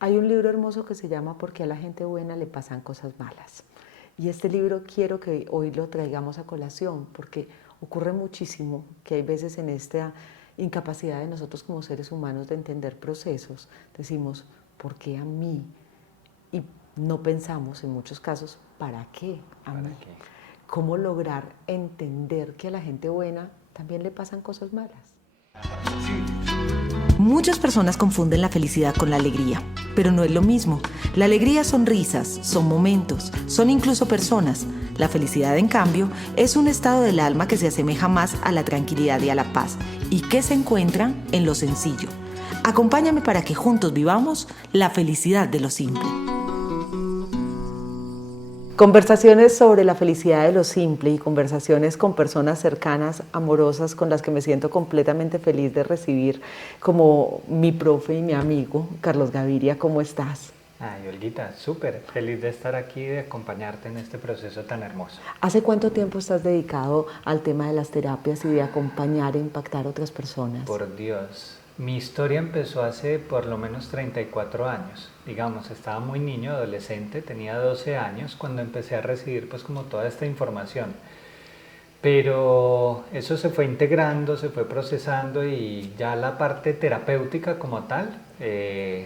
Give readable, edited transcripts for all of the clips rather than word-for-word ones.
Hay un libro hermoso que se llama ¿Por qué a la gente buena le pasan cosas malas? Y este libro quiero que hoy lo traigamos a colación porque ocurre muchísimo que hay veces en esta incapacidad de nosotros como seres humanos de entender procesos, decimos, ¿por qué a mí? Y no pensamos en muchos casos, ¿para qué a ¿Para mí? qué? ¿Cómo lograr entender que a la gente buena también le pasan cosas malas? Muchas personas confunden la felicidad con la alegría, pero no es lo mismo. La alegría son risas, son momentos, son incluso personas. La felicidad, en cambio, es un estado del alma que se asemeja más a la tranquilidad y a la paz, y que se encuentra en lo sencillo. Acompáñame para que juntos vivamos la felicidad de lo simple. Conversaciones sobre la felicidad de lo simple y conversaciones con personas cercanas, amorosas, con las que me siento completamente feliz de recibir, como mi profe y mi amigo, Carlos Gaviria. ¿Cómo estás? Ay, Olguita, súper feliz de estar aquí y de acompañarte en este proceso tan hermoso. ¿Hace cuánto tiempo estás dedicado al tema de las terapias y de acompañar e impactar a otras personas? Por Dios, mi historia empezó hace por lo menos 34 años. Digamos, estaba muy niño, adolescente, tenía 12 años cuando empecé a recibir pues como toda esta información. Pero eso se fue integrando, se fue procesando y ya la parte terapéutica como tal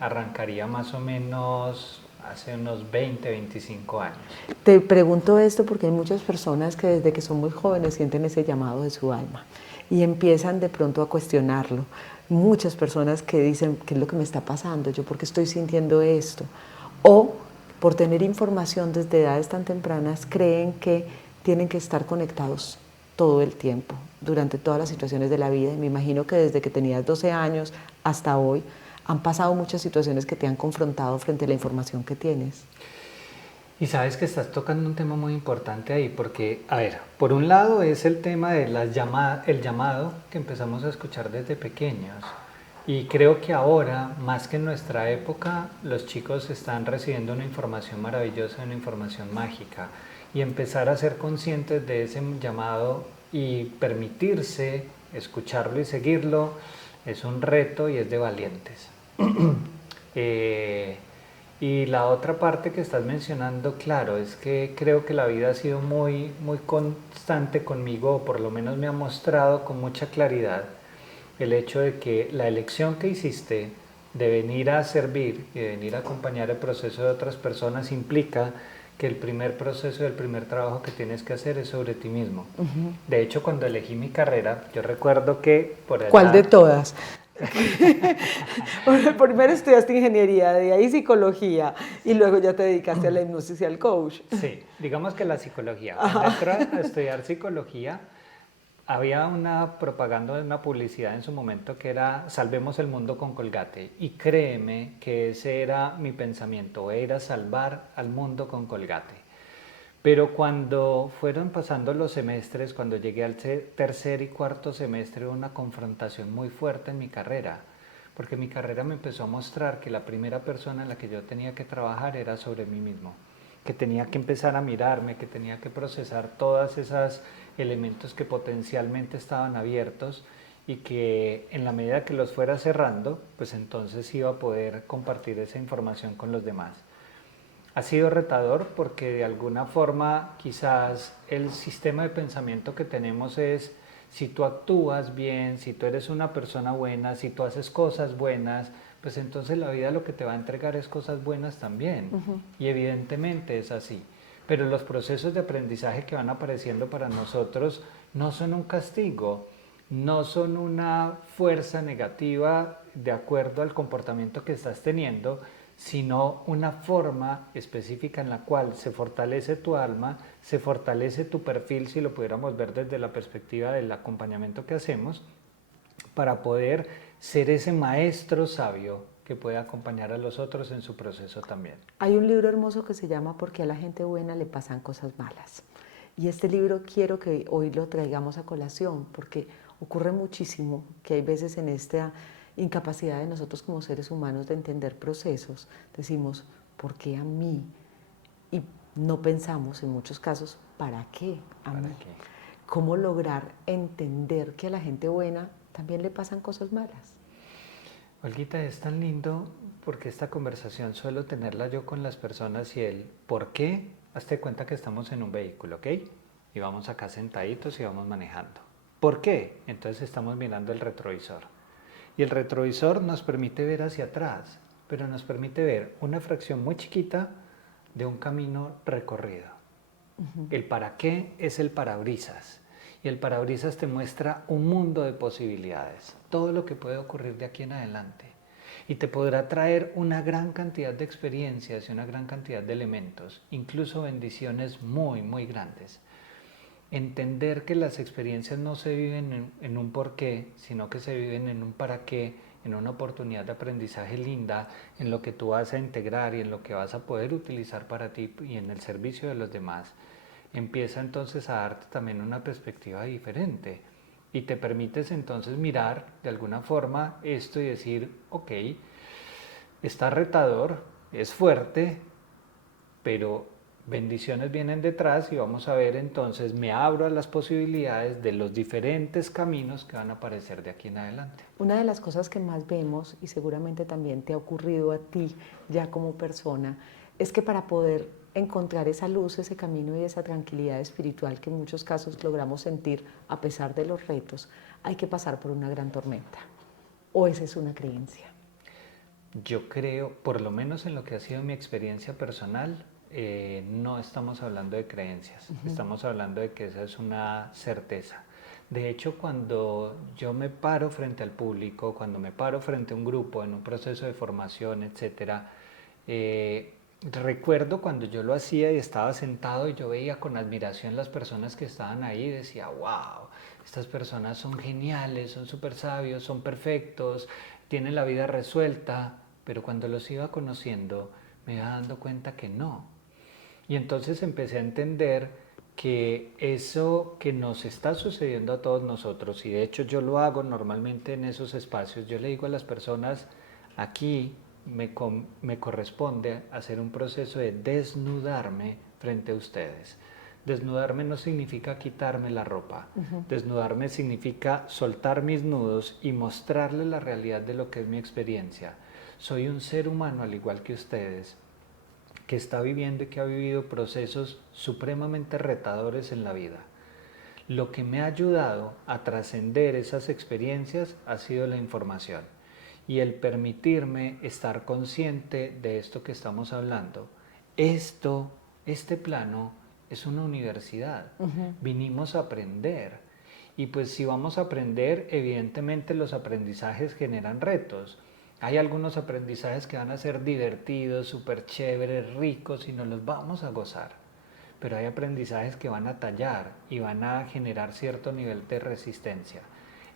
arrancaría más o menos hace unos 20, 25 años. Te pregunto esto porque hay muchas personas que desde que son muy jóvenes sienten ese llamado de su alma y empiezan de pronto a cuestionarlo. Muchas personas que dicen, ¿qué es lo que me está pasando? ¿Yo por qué estoy sintiendo esto? O por tener información desde edades tan tempranas creen que tienen que estar conectados todo el tiempo, durante todas las situaciones de la vida. Y me imagino que desde que tenías 12 años hasta hoy han pasado muchas situaciones que te han confrontado frente a la información que tienes. Y sabes que estás tocando un tema muy importante ahí, porque, a ver, por un lado es el tema de el llamado que empezamos a escuchar desde pequeños. Y creo que ahora, más que en nuestra época, los chicos están recibiendo una información maravillosa, una información mágica. Y empezar a ser conscientes de ese llamado y permitirse escucharlo y seguirlo es un reto y es de valientes. Eh, y la otra parte que estás mencionando, claro, es que creo que la vida ha sido muy constante conmigo, o por lo menos me ha mostrado con mucha claridad el hecho de que la elección que hiciste de venir a servir y de venir a acompañar el proceso de otras personas implica que el primer proceso, el primer trabajo que tienes que hacer es sobre ti mismo. De hecho, cuando elegí mi carrera, yo recuerdo que por ¿Cuál de allá... todas? Primero estudiaste ingeniería, de ahí psicología, y luego ya te dedicaste a la hipnosis y al coach. Sí, digamos que la psicología. Cuando entré a estudiar psicología, había una propaganda de una publicidad en su momento que era Salvemos el mundo con Colgate. Y créeme que ese era mi pensamiento, era salvar al mundo con Colgate. Pero cuando fueron pasando los semestres, cuando llegué al tercer y cuarto semestre, hubo una confrontación muy fuerte en mi carrera, porque mi carrera me empezó a mostrar que la primera persona en la que yo tenía que trabajar era sobre mí mismo, que tenía que empezar a mirarme, que tenía que procesar todos esos elementos que potencialmente estaban abiertos y que en la medida que los fuera cerrando, pues entonces iba a poder compartir esa información con los demás. Ha sido retador porque de alguna forma quizás el sistema de pensamiento que tenemos es si tú actúas bien, si tú eres una persona buena, si tú haces cosas buenas, pues entonces la vida lo que te va a entregar es cosas buenas también. Y evidentemente es así. Pero los procesos de aprendizaje que van apareciendo para nosotros no son un castigo, no son una fuerza negativa de acuerdo al comportamiento que estás teniendo, sino una forma específica en la cual se fortalece tu alma, se fortalece tu perfil, si lo pudiéramos ver desde la perspectiva del acompañamiento que hacemos, para poder ser ese maestro sabio que puede acompañar a los otros en su proceso también. Hay un libro hermoso que se llama ¿Por qué a la gente buena le pasan cosas malas? Y este libro quiero que hoy lo traigamos a colación porque ocurre muchísimo que hay veces en esta incapacidad de nosotros como seres humanos de entender procesos, decimos, ¿por qué a mí? Y no pensamos en muchos casos, ¿para qué a ¿Para mí? qué? ¿Cómo lograr entender que a la gente buena también le pasan cosas malas? Olguita, es tan lindo porque esta conversación suelo tenerla yo con las personas y el ¿por qué? Hazte cuenta que estamos en un vehículo, ¿ok? Y vamos acá sentaditos y vamos manejando. ¿Por qué? Entonces estamos mirando el retrovisor. Y el retrovisor nos permite ver hacia atrás, pero nos permite ver una fracción muy chiquita de un camino recorrido. El para qué es el parabrisas. Y el parabrisas te muestra un mundo de posibilidades, todo lo que puede ocurrir de aquí en adelante. Y te podrá traer una gran cantidad de experiencias y una gran cantidad de elementos, incluso bendiciones muy, muy grandes. Entender que las experiencias no se viven en un porqué, sino que se viven en un para qué, en una oportunidad de aprendizaje linda, en lo que tú vas a integrar y en lo que vas a poder utilizar para ti y en el servicio de los demás. Empieza entonces a darte también una perspectiva diferente y te permites entonces mirar de alguna forma esto y decir, ok, está retador, es fuerte, pero bendiciones vienen detrás y vamos a ver entonces, me abro a las posibilidades de los diferentes caminos que van a aparecer de aquí en adelante. Una de las cosas que más vemos, y seguramente también te ha ocurrido a ti ya como persona, es que para poder encontrar esa luz, ese camino y esa tranquilidad espiritual que en muchos casos logramos sentir a pesar de los retos, hay que pasar por una gran tormenta. ¿O esa es una creencia? Yo creo, por lo menos en lo que ha sido mi experiencia personal, no estamos hablando de creencias, estamos hablando de que esa es una certeza. De hecho, cuando yo me paro frente al público, cuando me paro frente a un grupo en un proceso de formación, etcétera, recuerdo cuando yo lo hacía y estaba sentado y yo veía con admiración las personas que estaban ahí y decía, wow, estas personas son geniales, son súper sabios, son perfectos, tienen la vida resuelta, pero cuando los iba conociendo me iba dando cuenta que no. Y entonces empecé a entender que eso que nos está sucediendo a todos nosotros, y de hecho yo lo hago normalmente en esos espacios, yo le digo a las personas, aquí me corresponde hacer un proceso de desnudarme frente a ustedes. Desnudarme no significa quitarme la ropa, desnudarme significa soltar mis nudos y mostrarles la realidad de lo que es mi experiencia. Soy un ser humano al igual que ustedes, que está viviendo y que ha vivido procesos supremamente retadores en la vida. Lo que me ha ayudado a trascender esas experiencias ha sido la información y el permitirme estar consciente de esto que estamos hablando. Este plano es una universidad, vinimos a aprender y pues si vamos a aprender, evidentemente los aprendizajes generan retos. Hay algunos aprendizajes que van a ser divertidos, súper chéveres, ricos y nos los vamos a gozar. Pero hay aprendizajes que van a tallar y van a generar cierto nivel de resistencia.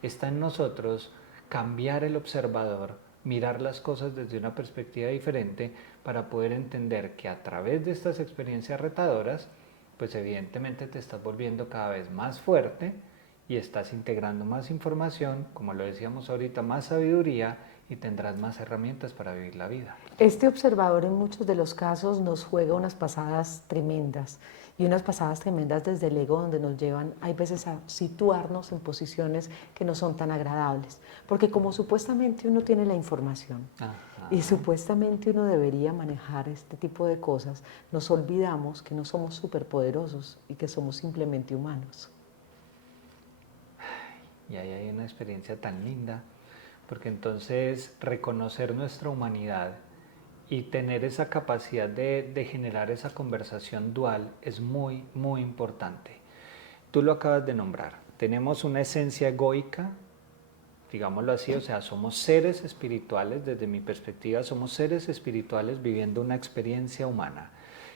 Está en nosotros cambiar el observador, mirar las cosas desde una perspectiva diferente para poder entender que a través de estas experiencias retadoras, pues evidentemente te estás volviendo cada vez más fuerte y estás integrando más información, como lo decíamos ahorita, más sabiduría y tendrás más herramientas para vivir la vida. Este observador en muchos de los casos nos juega unas pasadas tremendas y unas pasadas tremendas desde el ego donde nos llevan, hay veces a situarnos en posiciones que no son tan agradables, porque como supuestamente uno tiene la información y supuestamente uno debería manejar este tipo de cosas, nos olvidamos que no somos superpoderosos y que somos simplemente humanos. Y ahí hay una experiencia tan linda, porque entonces reconocer nuestra humanidad y tener esa capacidad de generar esa conversación dual es muy, muy importante. Tú lo acabas de nombrar, tenemos una esencia egoica, digámoslo así, o sea, somos seres espirituales, desde mi perspectiva, somos seres espirituales viviendo una experiencia humana.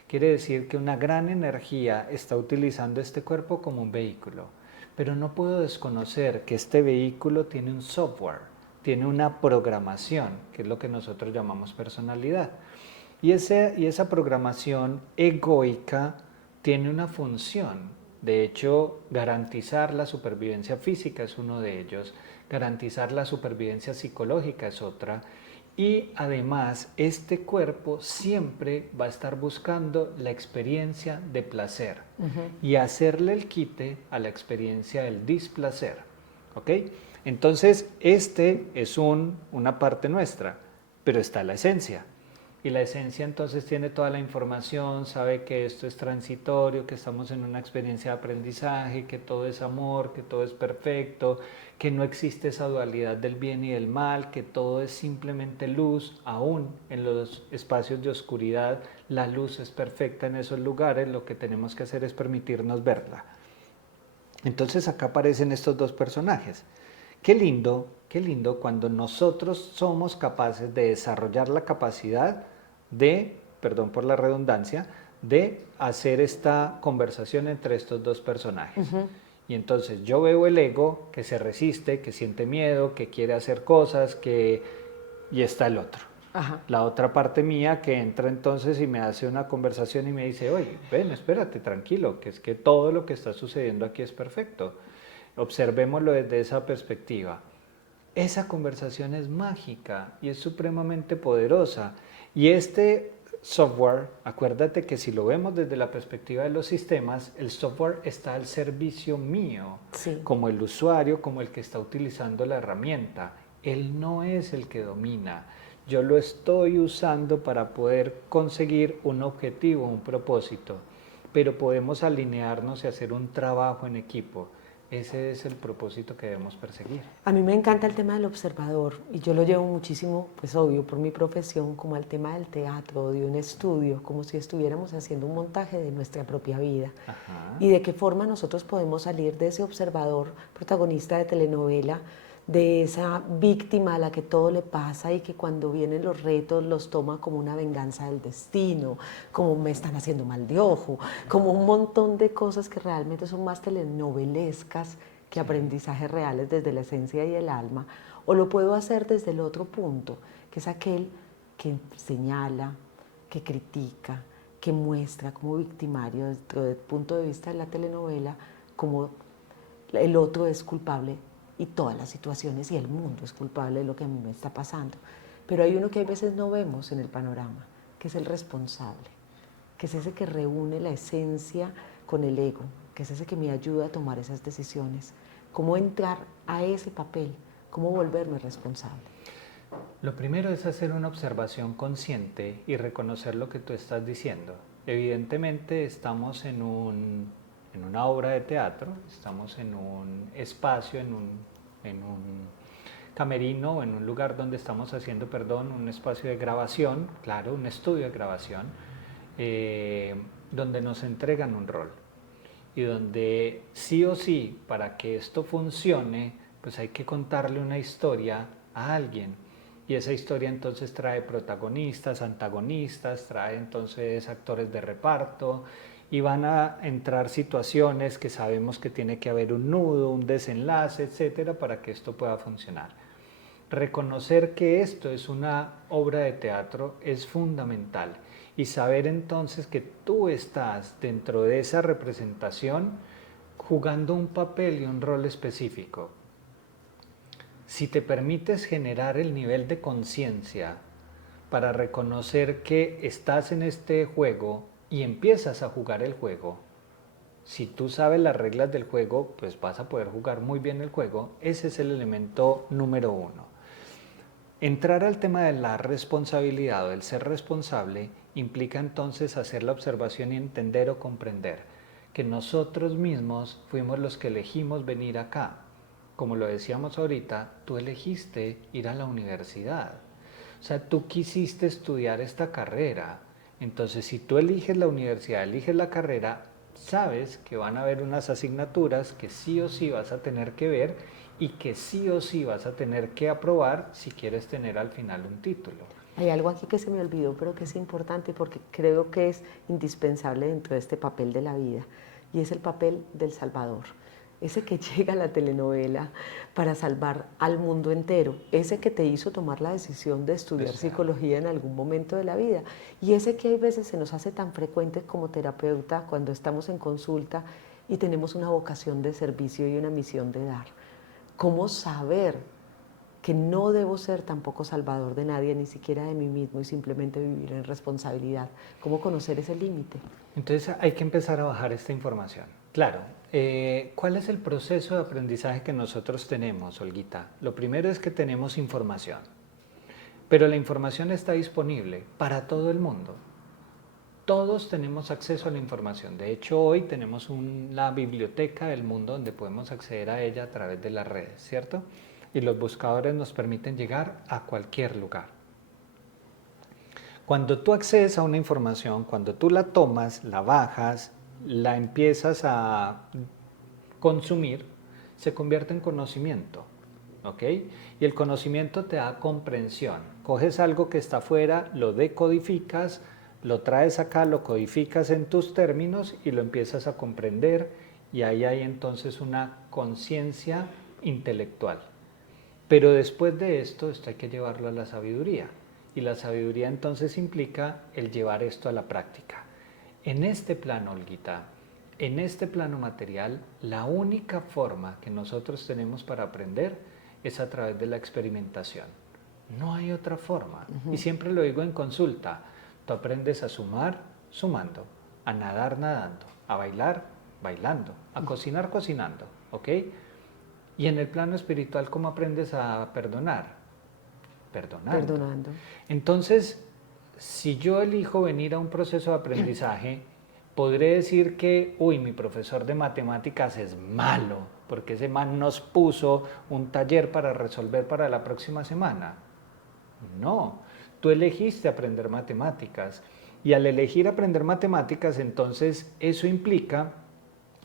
Quiere decir que una gran energía está utilizando este cuerpo como un vehículo, pero no puedo desconocer que este vehículo tiene un software, tiene una programación, que es lo que nosotros llamamos personalidad. Y esa programación egoica tiene una función. De hecho, garantizar la supervivencia física es uno de ellos, garantizar la supervivencia psicológica es otra. Y además, este cuerpo siempre va a estar buscando la experiencia de placer y hacerle el quite a la experiencia del displacer. ¿Ok? Entonces, este es una parte nuestra, pero está la esencia. Y la esencia entonces tiene toda la información, sabe que esto es transitorio, que estamos en una experiencia de aprendizaje, que todo es amor, que todo es perfecto, que no existe esa dualidad del bien y del mal, que todo es simplemente luz, aún en los espacios de oscuridad, la luz es perfecta en esos lugares, lo que tenemos que hacer es permitirnos verla. Entonces acá aparecen estos dos personajes. Qué lindo cuando nosotros somos capaces de desarrollar la capacidad de, perdón por la redundancia, de hacer esta conversación entre estos dos personajes. Y entonces yo veo el ego que se resiste, que siente miedo, que quiere hacer cosas, y está el otro. Ajá. La otra parte mía que entra entonces y me hace una conversación y me dice, oye, ven, espérate, tranquilo, que es que todo lo que está sucediendo aquí es perfecto. Observémoslo desde esa perspectiva. Esa conversación es mágica y es supremamente poderosa. Y este software, acuérdate que si lo vemos desde la perspectiva de los sistemas, el software está al servicio mío, Sí. como el usuario, como el que está utilizando la herramienta. Él no es el que domina. Yo lo estoy usando para poder conseguir un objetivo, un propósito, pero podemos alinearnos y hacer un trabajo en equipo. Ese es el propósito que debemos perseguir. A mí me encanta el tema del observador y yo lo llevo muchísimo, pues obvio, por mi profesión, como al tema del teatro, de un estudio, como si estuviéramos haciendo un montaje de nuestra propia vida. Ajá. Y de qué forma nosotros podemos salir de ese observador, protagonista de telenovela, de esa víctima a la que todo le pasa y que cuando vienen los retos los toma como una venganza del destino, como me están haciendo mal de ojo, como un montón de cosas que realmente son más telenovelescas que aprendizajes reales desde la esencia y el alma, o lo puedo hacer desde el otro punto, que es aquel que señala, que critica, que muestra como victimario dentro del punto de vista de la telenovela, como el otro es culpable y todas las situaciones y el mundo es culpable de lo que a mí me está pasando. Pero hay uno que a veces no vemos en el panorama, que es el responsable, que es ese que reúne la esencia con el ego, que es ese que me ayuda a tomar esas decisiones. ¿Cómo entrar a ese papel? ¿Cómo volverme responsable? Lo primero es hacer una observación consciente y reconocer lo que tú estás diciendo. Evidentemente estamos en una obra de teatro, estamos en un espacio, en un camerino, en un lugar donde estamos haciendo, un espacio de grabación, claro, un estudio de grabación, donde nos entregan un rol y donde sí o sí, para que esto funcione, pues hay que contarle una historia a alguien. Y esa historia entonces trae protagonistas, antagonistas, trae entonces actores de reparto y van a entrar situaciones que sabemos que tiene que haber un nudo, un desenlace, etcétera, para que esto pueda funcionar. Reconocer que esto es una obra de teatro es fundamental y saber entonces que tú estás dentro de esa representación jugando un papel y un rol específico. Si te permites generar el nivel de conciencia para reconocer que estás en este juego y empiezas a jugar el juego, si tú sabes las reglas del juego, pues vas a poder jugar muy bien el juego. Ese es el elemento número uno. Entrar al tema de la responsabilidad o del ser responsable implica entonces hacer la observación y entender o comprender que nosotros mismos fuimos los que elegimos venir acá. Como lo decíamos ahorita, tú elegiste ir a la universidad. O sea, tú quisiste estudiar esta carrera. Entonces, si tú eliges la universidad, eliges la carrera, sabes que van a haber unas asignaturas que sí o sí vas a tener que ver y que sí o sí vas a tener que aprobar si quieres tener al final un título. Hay algo aquí que se me olvidó, pero que es importante porque creo que es indispensable dentro de este papel de la vida, y es el papel del salvador. Ese que llega a la telenovela para salvar al mundo entero, ese que te hizo tomar la decisión de estudiar psicología en algún momento de la vida, y ese que hay veces se nos hace tan frecuente como terapeuta cuando estamos en consulta y tenemos una vocación de servicio y una misión de dar. ¿Cómo saber que no debo ser tampoco salvador de nadie, ni siquiera de mí mismo, y simplemente vivir en responsabilidad? ¿Cómo conocer ese límite? Entonces hay que empezar a bajar esta información. Claro. ¿Cuál es el proceso de aprendizaje que nosotros tenemos, Olguita? Lo primero es que tenemos información, pero la información está disponible para todo el mundo. Todos tenemos acceso a la información. De hecho, hoy tenemos la biblioteca del mundo donde podemos acceder a ella a través de las redes, ¿cierto? Y los buscadores nos permiten llegar a cualquier lugar. Cuando tú accedes a una información, cuando tú la tomas, la bajas, la empiezas a consumir, se convierte en conocimiento, ¿ok? Y el conocimiento te da comprensión. Coges algo que está afuera, lo decodificas, lo traes acá, lo codificas en tus términos y lo empiezas a comprender, y ahí hay entonces una conciencia intelectual. Pero después de esto hay que llevarlo a la sabiduría, y la sabiduría entonces implica el llevar esto a la práctica. En este plano, Olguita, en este plano material, la única forma que nosotros tenemos para aprender es a través de la experimentación. No hay otra forma. Y siempre lo digo en consulta. Tú aprendes a sumar sumando, a nadar nadando, a bailar bailando, a cocinar cocinando, ¿ok? Y en el plano espiritual, ¿cómo aprendes a perdonar? Perdonando. Entonces, si yo elijo venir a un proceso de aprendizaje, podré decir que, mi profesor de matemáticas es malo, porque ese man nos puso un taller para resolver para la próxima semana. No, tú elegiste aprender matemáticas, y al elegir aprender matemáticas, entonces eso implica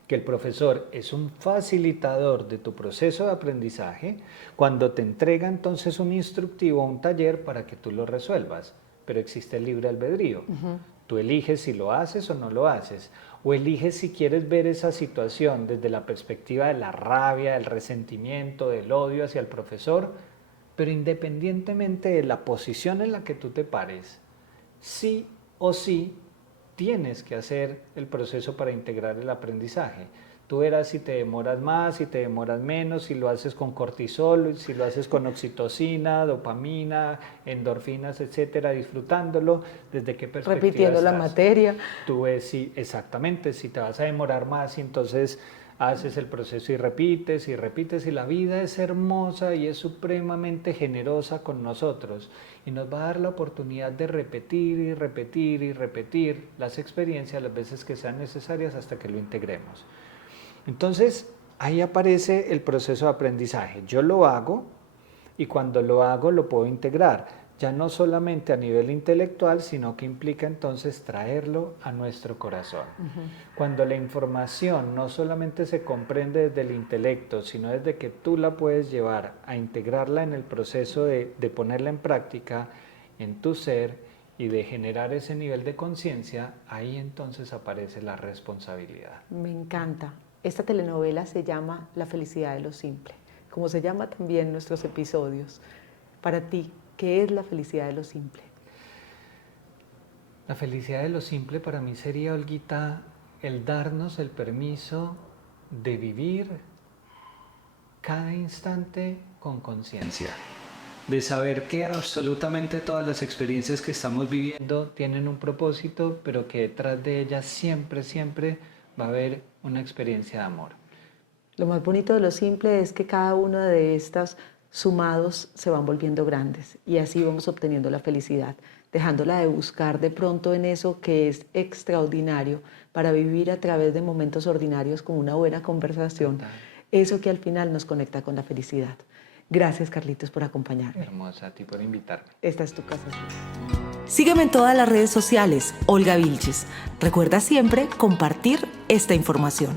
que el profesor es un facilitador de tu proceso de aprendizaje cuando te entrega entonces un instructivo, un taller para que tú lo resuelvas. Pero existe el libre albedrío. Tú eliges si lo haces o no lo haces, o eliges si quieres ver esa situación desde la perspectiva de la rabia, del resentimiento, del odio hacia el profesor, pero independientemente de la posición en la que tú te pares, sí o sí tienes que hacer el proceso para integrar el aprendizaje. Tú verás si te demoras más, si te demoras menos, si lo haces con cortisol, si lo haces con oxitocina, dopamina, endorfinas, etcétera, disfrutándolo, desde qué perspectiva repitiendo estás. La materia. Tú ves exactamente, si te vas a demorar más, y entonces haces el proceso y repites, y la vida es hermosa y es supremamente generosa con nosotros, y nos va a dar la oportunidad de repetir y repetir y repetir las experiencias las veces que sean necesarias hasta que lo integremos. Entonces, ahí aparece el proceso de aprendizaje. Yo lo hago, y cuando lo hago lo puedo integrar, ya no solamente a nivel intelectual, sino que implica entonces traerlo a nuestro corazón. Cuando la información no solamente se comprende desde el intelecto, sino desde que tú la puedes llevar a integrarla en el proceso de ponerla en práctica en tu ser y de generar ese nivel de conciencia, ahí entonces aparece la responsabilidad. Me encanta. Esta telenovela se llama La felicidad de lo simple, como se llama también nuestros episodios. Para ti, ¿qué es la felicidad de lo simple? La felicidad de lo simple para mí sería, Olguita, el darnos el permiso de vivir cada instante con conciencia. De saber que absolutamente todas las experiencias que estamos viviendo tienen un propósito, pero que detrás de ellas siempre, siempre va a haber una experiencia de amor. Lo más bonito de lo simple es que cada uno de estas sumados se van volviendo grandes, y así vamos obteniendo la felicidad, dejándola de buscar de pronto en eso que es extraordinario para vivir a través de momentos ordinarios como una buena conversación, eso que al final nos conecta con la felicidad. Gracias, Carlitos, por acompañarme. Hermosa, a ti por invitarme. Esta es tu casa. Sígueme en todas las redes sociales, Olga Vilches. Recuerda siempre compartir esta información.